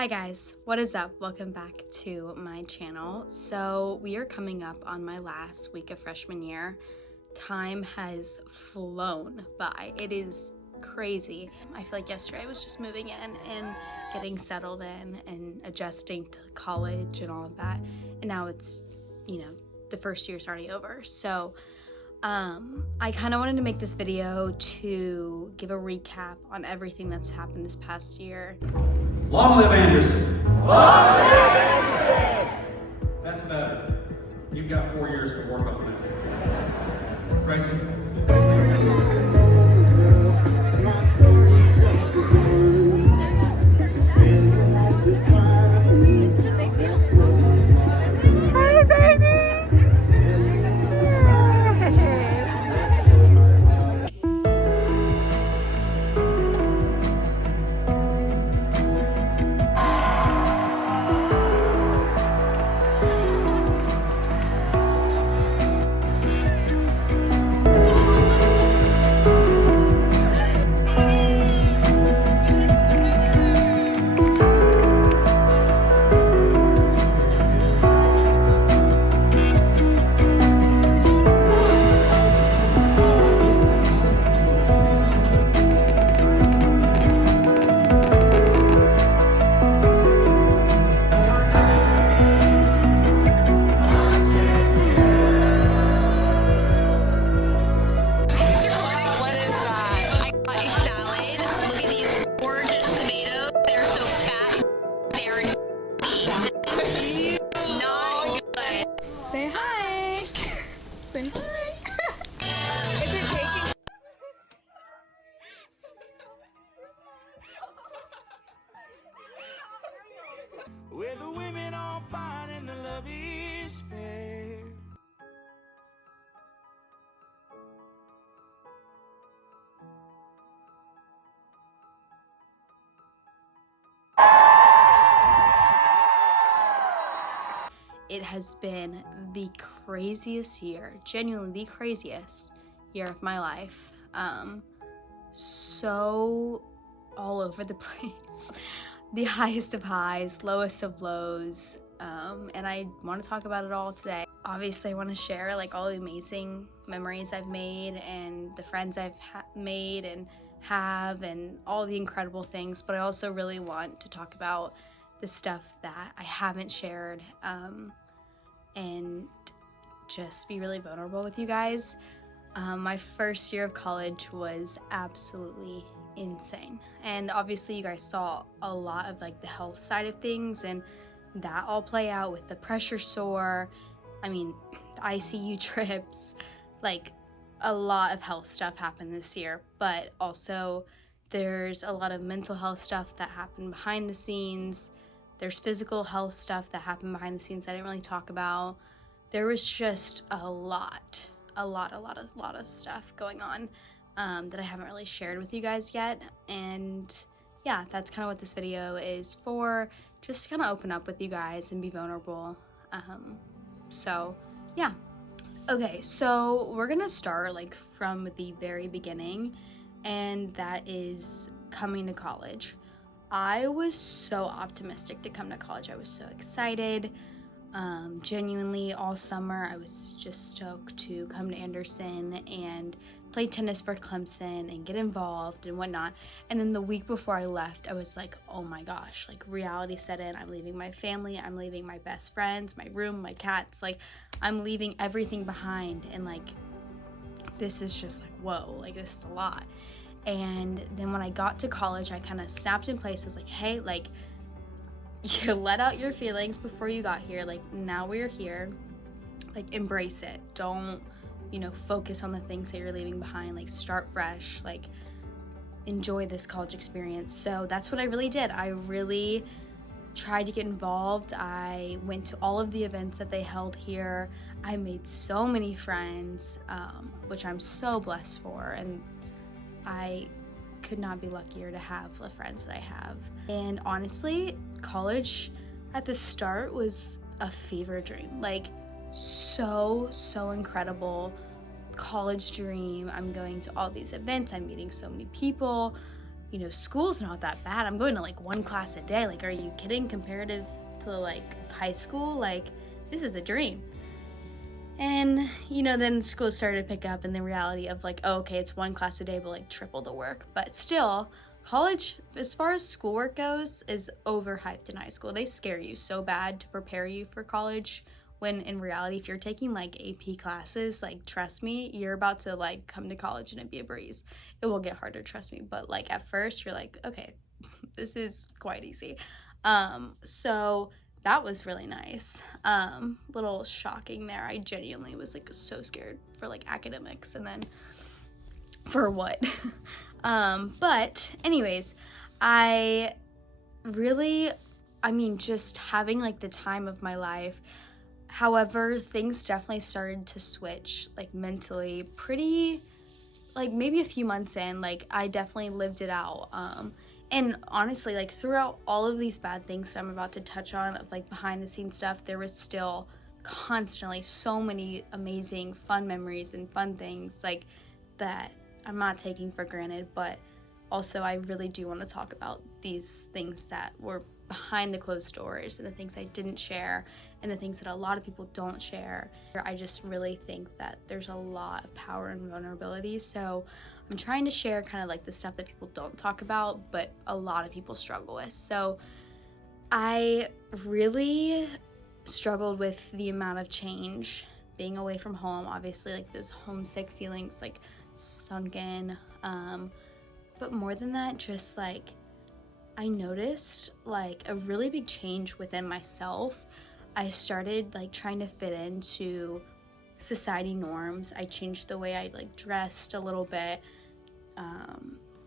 Hi guys, what is up? Welcome back to my channel. So we are coming up on my last week of freshman year. Time has flown by. It is crazy. I feel like yesterday I was just moving in and getting settled in and adjusting to college and all of that. And now it's, the first year's already over. So I kind of wanted to make this video to give a recap on everything that's happened this past year. Long live Anderson! Long live Anderson! That's better. You've got 4 years to work on that. Tracy? Hey, baby! Say hi! Say hi! Where the women all fine and the love is fair. It has been the craziest year, genuinely the craziest year of my life. So all over the place. The highest of highs, lowest of lows, and I want to talk about it all today. Obviously, I want to share like all the amazing memories I've made and the friends I've made and have and all the incredible things, but I also really want to talk about the stuff that I haven't shared and just be really vulnerable with you guys. My first year of college was absolutely insane, and obviously you guys saw a lot of like the health side of things and that all play out with the pressure sore, the ICU trips, like a lot of health stuff happened this year, but also there's a lot of mental health stuff that happened behind the scenes. There's physical health stuff that happened behind the scenes I didn't really talk about. There was just a lot of stuff going on that I haven't really shared with you guys yet. And yeah, that's kind of what this video is for, just to kind of open up with you guys and be vulnerable. So yeah. Okay, so we're gonna start like from the very beginning, and that is coming to college. I was so optimistic to come to college. I was so excited. Genuinely all summer I was just stoked to come to Anderson and play tennis for Clemson and get involved and whatnot. And then the week before I left, I was like, oh my gosh, like reality set in. I'm leaving my family, I'm leaving my best friends, my room, my cats, like I'm leaving everything behind, and like this is just like, whoa, like this is a lot. And then when I got to college, I kind of snapped in place. I was like, hey, like you let out your feelings before you got here. Like now we're here, like embrace it. Don't, focus on the things that you're leaving behind. Like start fresh, like enjoy this college experience. So that's what I really did. I really tried to get involved. I went to all of the events that they held here. I made so many friends, which I'm so blessed for. And I could not be luckier to have the friends that I have. And honestly, college at the start was a fever dream. Like so incredible college dream. I'm going to all these events, I'm meeting so many people, you know, school's not that bad. I'm going to like 1 class a day. Like, are you kidding? Comparative to like high school, like this is a dream. And, you know, then school started to pick up, and the reality of like, oh, okay, it's 1 class a day, but like triple the work. But still, college, as far as schoolwork goes, is overhyped in high school. They scare you so bad to prepare you for college, when in reality, if you're taking like AP classes, like trust me, you're about to like come to college and it'd be a breeze. It will get harder, trust me. But like at first you're like, okay, this is quite easy. So that was really nice. Little shocking there. I genuinely was like so scared for like academics, and then for what? But anyways, I mean, just having like the time of my life. However, things definitely started to switch like mentally pretty, like maybe a few months in. Like I definitely lived it out. And honestly, like throughout all of these bad things that I'm about to touch on, of like behind the scenes stuff, there was still constantly so many amazing fun memories and fun things like that I'm not taking for granted. But also I really do want to talk about these things that were behind the closed doors, and the things I didn't share, and the things that a lot of people don't share. I just really think that there's a lot of power in vulnerability. So I'm trying to share kind of like the stuff that people don't talk about, but a lot of people struggle with. So I really struggled with the amount of change, being away from home, obviously, like those homesick feelings like sunk in. But more than that, just like I noticed like a really big change within myself. I started like trying to fit into society norms. I changed the way I like dressed a little bit,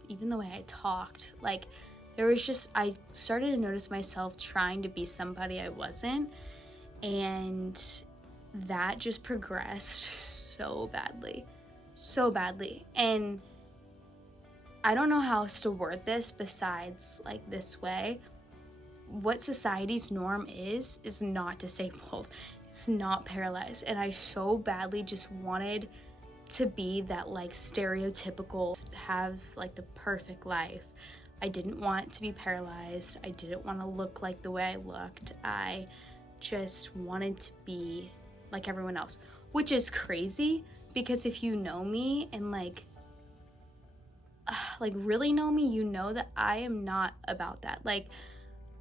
even the way I talked. Like there was just, I started to notice myself trying to be somebody I wasn't, and that just progressed so badly. And I don't know how else to word this besides like this way. What society's norm is not disabled. It's not paralyzed. And I so badly just wanted to be that like stereotypical, have like the perfect life. I didn't want to be paralyzed. I didn't want to look like the way I looked. I just wanted to be like everyone else, which is crazy, because if you know me and like really know me, you know that I am not about that. Like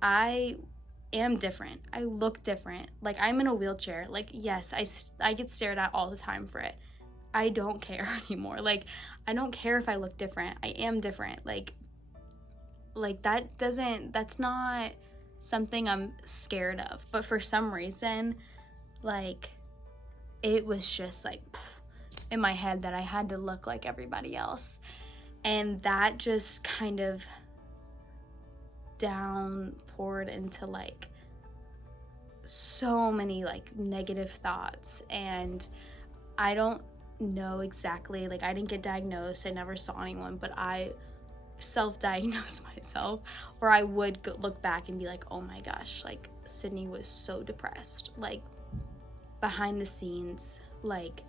I am different. I look different. Like I'm in a wheelchair. Like yes, I get stared at all the time for it. I don't care anymore. Like I don't care if I look different. I am different. Like that's not something I'm scared of. But for some reason, like it was just like in my head that I had to look like everybody else. And that just kind of poured into like so many like negative thoughts. And I don't know exactly, like I didn't get diagnosed. I never saw anyone, but I self-diagnosed myself, or I would look back and be like, oh my gosh, like Sydney was so depressed, like behind the scenes, like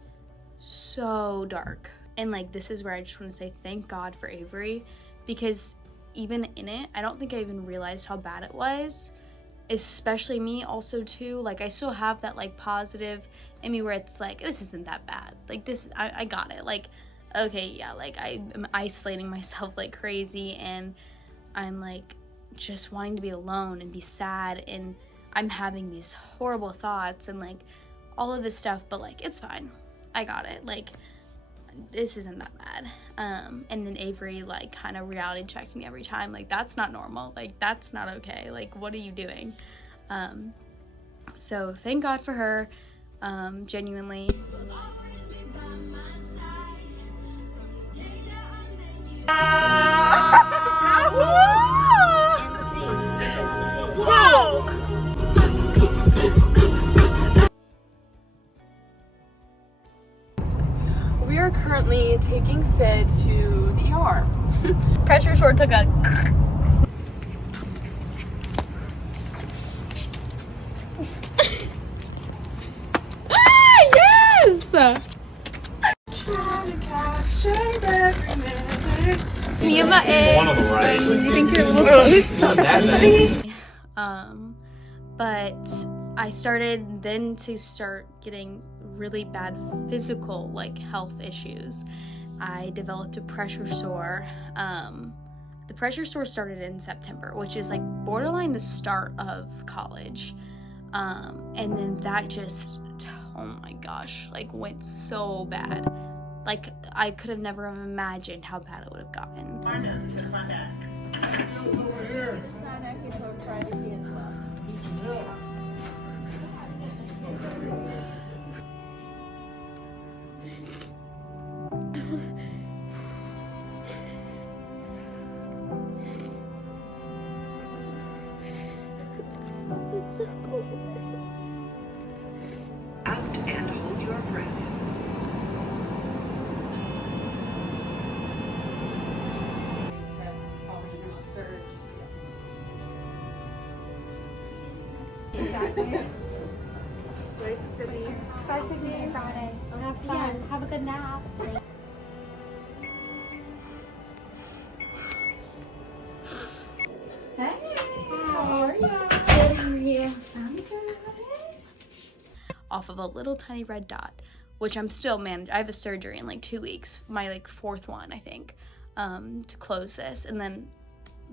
so dark. And like this is where I just want to say thank God for Avery, because even in it, I don't think I even realized how bad it was, especially me also too. Like I still have that like positive in me where it's like, this isn't that bad, like this, I got it, like okay, yeah, like I'm isolating myself like crazy, and I'm like just wanting to be alone and be sad, and I'm having these horrible thoughts and like all of this stuff, but like it's fine, I got it, like this isn't that bad. And then Avery like kind of reality checked me every time, like that's not normal, like that's not okay, like what are you doing? So thank God for her, genuinely. We are currently taking Sid to the ER. Pressure sore took a Trying to capture every minute. me me and my ex. One on the right. Do you think you're a little close? Not that bad. But I started then to start getting really bad physical like health issues. I developed a pressure sore. The pressure sore started in September, which is like borderline the start of college. And then that just, oh my gosh, like went so bad. Like I could have never imagined how bad it would have gotten. It's so cold. Out and hold your breath. Bye, Sydney. Friday. Have fun. Yes. Have a good nap. Hey, how are you? Good, how are you? I'm good. Off of a little tiny red dot, which I'm still managing. I have a surgery in like 2 weeks, my like 4th one, I think, to close this, and then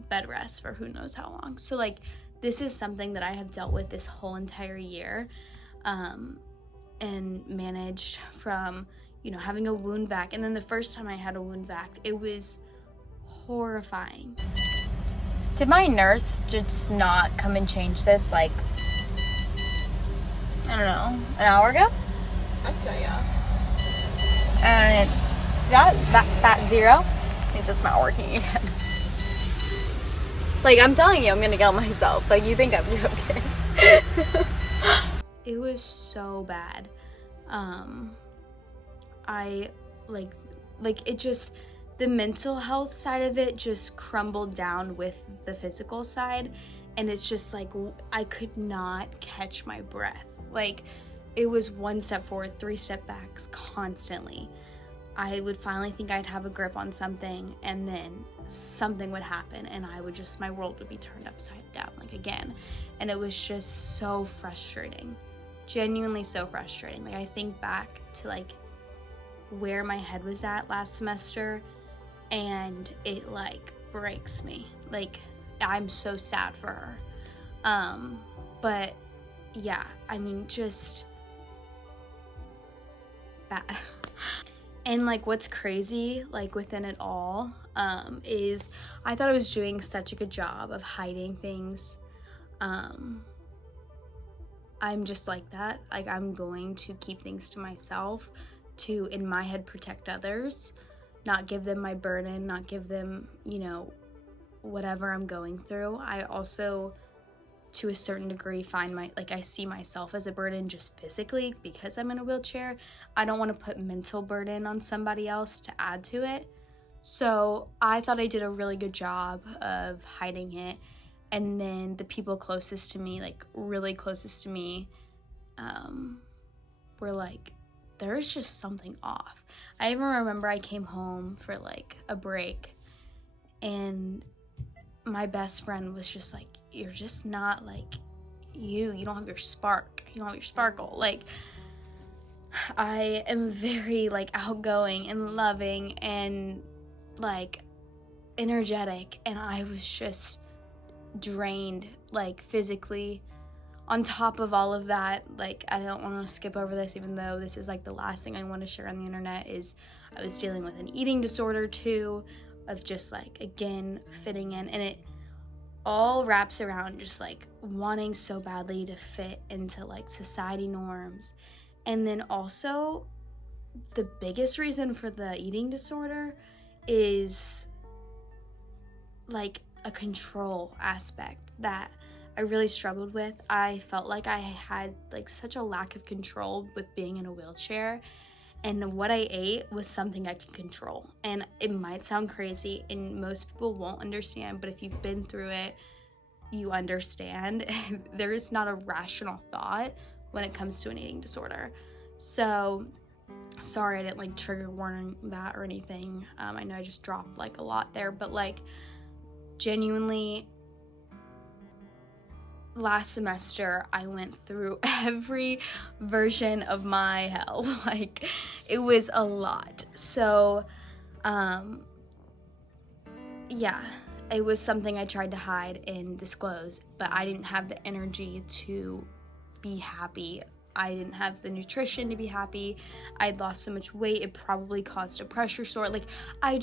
bed rest for who knows how long. So like this is something that I have dealt with this whole entire year, and managed from, you know, having a wound vac. And then the first time I had a wound vac, it was horrifying. Did my nurse just not come and change this, like, I don't know, an hour ago? I'd say yeah. And it's that 0 means it's not working again. Like, I'm telling you, I'm gonna kill myself. Like, you think I'm joking. It was so bad. I like it just, the mental health side of it just crumbled down with the physical side, and it's just like I could not catch my breath. Like it was 1 step forward, 3 step backs constantly. I would finally think I'd have a grip on something, and then something would happen and I would just, my world would be turned upside down like again. And it was just so frustrating, genuinely so frustrating. Like I think back to like where my head was at last semester, and it like breaks me. Like I'm so sad for her. But yeah, I mean, just bad. And like what's crazy like within it all is I thought I was doing such a good job of hiding things. I'm just like that. Like I'm going to keep things to myself, to in my head protect others, not give them my burden, not give them, you know, whatever I'm going through. I also, to a certain degree, find I see myself as a burden just physically because I'm in a wheelchair. I don't want to put mental burden on somebody else to add to it. So I thought I did a really good job of hiding it. And then the people closest to me, like really closest to me, were like, there's just something off. I even remember I came home for like a break, and my best friend was just like, you're just not like you don't have your spark, you don't have your sparkle. Like I am very like outgoing and loving and like energetic, and I was just drained like physically. On top of all of that, like I don't want to skip over this, even though this is like the last thing I want to share on the internet, is I was dealing with an eating disorder too, of just like again fitting in, and it all wraps around just like wanting so badly to fit into like society norms. And then also the biggest reason for the eating disorder is like a control aspect that I really struggled with. I felt like I had like such a lack of control with being in a wheelchair, and what I ate was something I can control. And it might sound crazy and most people won't understand, but if you've been through it, you understand. There is not a rational thought when it comes to an eating disorder. So sorry I didn't like trigger warning that or anything. I know I just dropped like a lot there, but like genuinely last semester I went through every version of my hell. Like it was a lot. So yeah, it was something I tried to hide and disclose, but I didn't have the energy to be happy. I didn't have the nutrition to be happy. I'd lost so much weight, it probably caused a pressure sore. Like I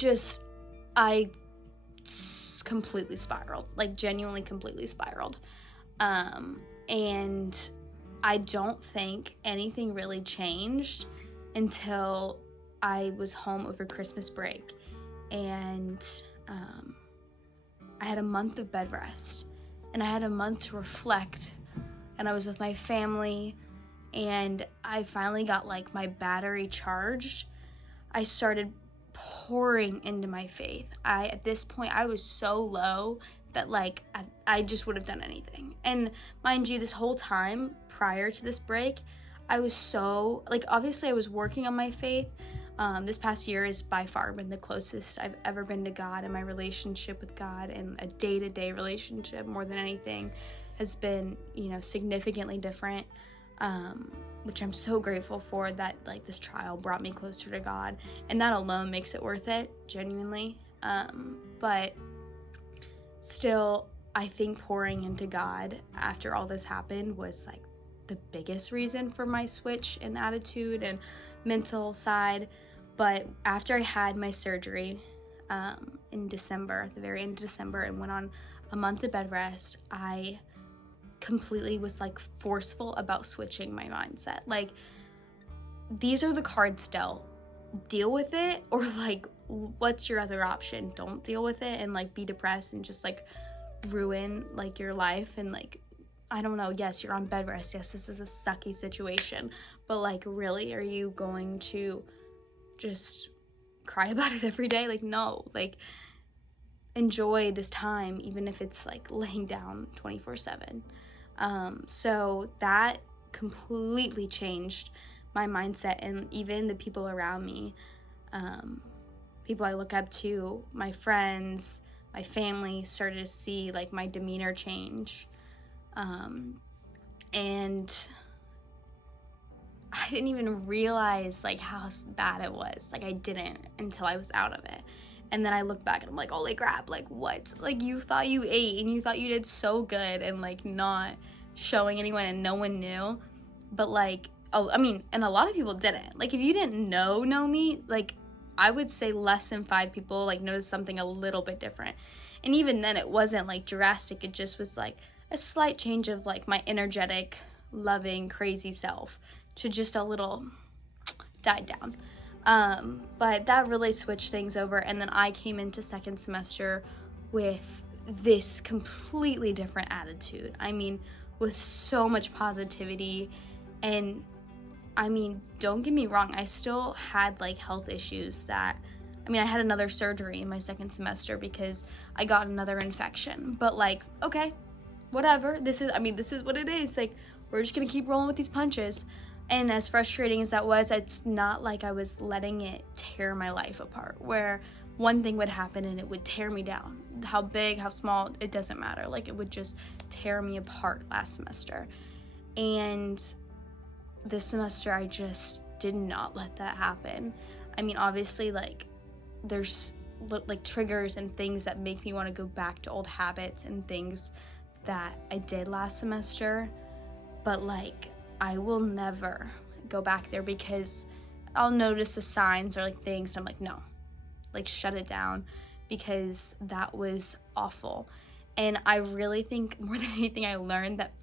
completely spiraled, like genuinely completely spiraled. And I don't think anything really changed until I was home over Christmas break, and I had a month of bed rest, and I had a month to reflect, and I was with my family, and I finally got like my battery charged. I started pouring into my faith. At this point I was so low that like I just would have done anything. And mind you, this whole time prior to this break, I was so like, obviously I was working on my faith. This past year has by far been the closest I've ever been to God, and my relationship with God and a day-to-day relationship more than anything has been, you know, significantly different, which I'm so grateful for, that like this trial brought me closer to God, and that alone makes it worth it, genuinely. But still, I think pouring into God after all this happened was like the biggest reason for my switch in attitude and mental side. But after I had my surgery in December, at the very end of December, and went on a month of bed rest, I completely was like forceful about switching my mindset. Like, these are the cards dealt. Deal with it, or like, what's your other option? Don't deal with it and like be depressed and just like ruin like your life, and like, I don't know, yes, you're on bed rest, yes, this is a sucky situation, but like, really, are you going to just cry about it every day? Like, no. Like, enjoy this time, even if it's like laying down 24/7. So that completely changed my mindset, and even the people around me, people I look up to, my friends, my family, started to see like my demeanor change. And I didn't even realize like how bad it was. Like, I didn't until I was out of it. And then I look back and I'm like, holy crap, like what? Like, you thought you ate and you thought you did so good and like not showing anyone, and no one knew. But like, oh, I mean, and a lot of people didn't. Like, if you didn't know me, like, I would say less than 5 people like noticed something a little bit different. And even then it wasn't like drastic. It just was like a slight change of like my energetic, loving, crazy self to just a little died down. But that really switched things over, and then I came into second semester with this completely different attitude. I mean, with so much positivity. And I mean, don't get me wrong, I still had like health issues that, I mean, I had another surgery in my second semester because I got another infection, but like, okay, whatever, this is what it is. Like, we're just gonna keep rolling with these punches. And as frustrating as that was, it's not like I was letting it tear my life apart, where one thing would happen and it would tear me down. How big, how small, it doesn't matter. Like, it would just tear me apart last semester. And this semester, I just did not let that happen. I mean, obviously, like, there's like triggers and things that make me want to go back to old habits and things that I did last semester. But like, I will never go back there, because I'll notice the signs or like things, and I'm like, no, like, shut it down, because that was awful. And I really think more than anything, I learned that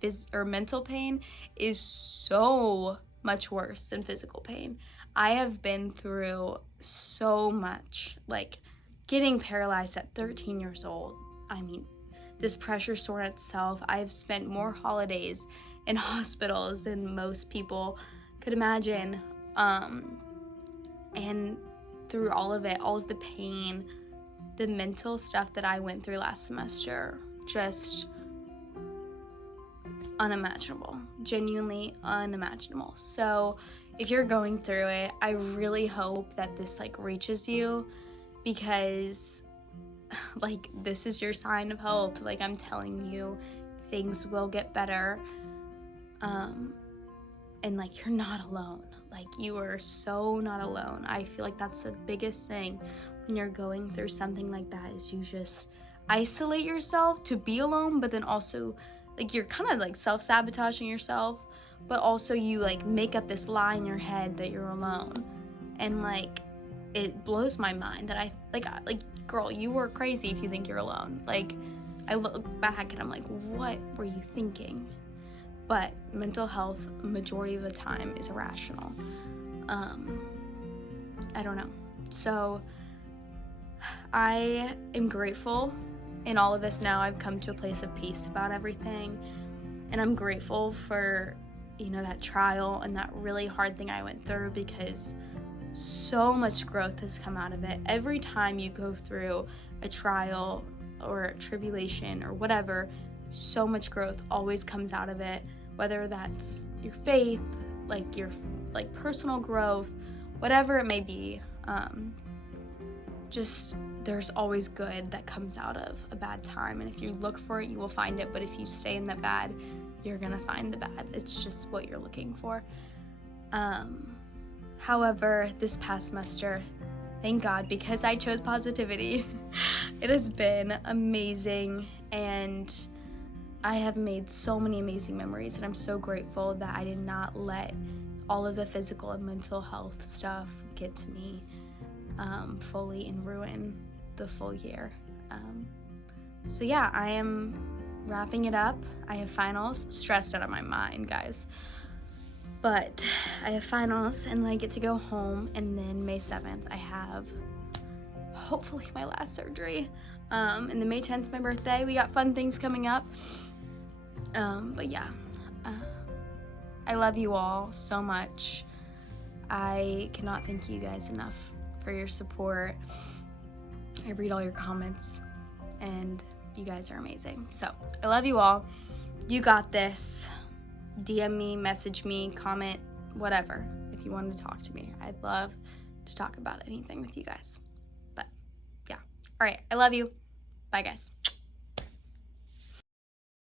mental pain is so much worse than physical pain. I have been through so much, like getting paralyzed at 13 years old. I mean, this pressure sore in itself. I've spent more holidays in hospitals than most people could imagine. And through all of it, all of the pain, the mental stuff that I went through last semester, just unimaginable, genuinely unimaginable. So if you're going through it, I really hope that this like reaches you, because like this is your sign of hope. Like, I'm telling you, things will get better. And like, you're not alone. Like, you are so not alone. I feel like that's the biggest thing when you're going through something like that, is you just isolate yourself to be alone, but then also like you're kind of like self-sabotaging yourself, but also you like make up this lie in your head that you're alone. And like, it blows my mind that I like girl, you were crazy if you think you're alone. Like, I look back and I'm like, what were you thinking? But mental health, majority of the time, is irrational. I don't know. So I am grateful in all of this now. I've come to a place of peace about everything, and I'm grateful for, you know, that trial and that really hard thing I went through, because so much growth has come out of it. Every time you go through a trial or a tribulation or whatever, so much growth always comes out of it, whether that's your faith, like your like personal growth, whatever it may be. Just there's always good that comes out of a bad time, and if you look for it, you will find it. But if you stay in the bad, you're gonna find the bad. It's just what you're looking for. However, this past semester, thank God, because I chose positivity, it has been amazing, and I have made so many amazing memories, and I'm so grateful that I did not let all of the physical and mental health stuff get to me fully and ruin the full year. So yeah, I am wrapping it up. I have finals, stressed out of my mind, guys. But I have finals, and then I get to go home, and then May 7th I have hopefully my last surgery. And then May 10th is my birthday. We got fun things coming up. But yeah, I love you all so much. I cannot thank you guys enough for your support. I read all your comments, and you guys are amazing. So I love you all. You got this. DM me, message me, comment, whatever, if you want to talk to me. I'd love to talk about anything with you guys. But yeah. All right. I love you. Bye, guys.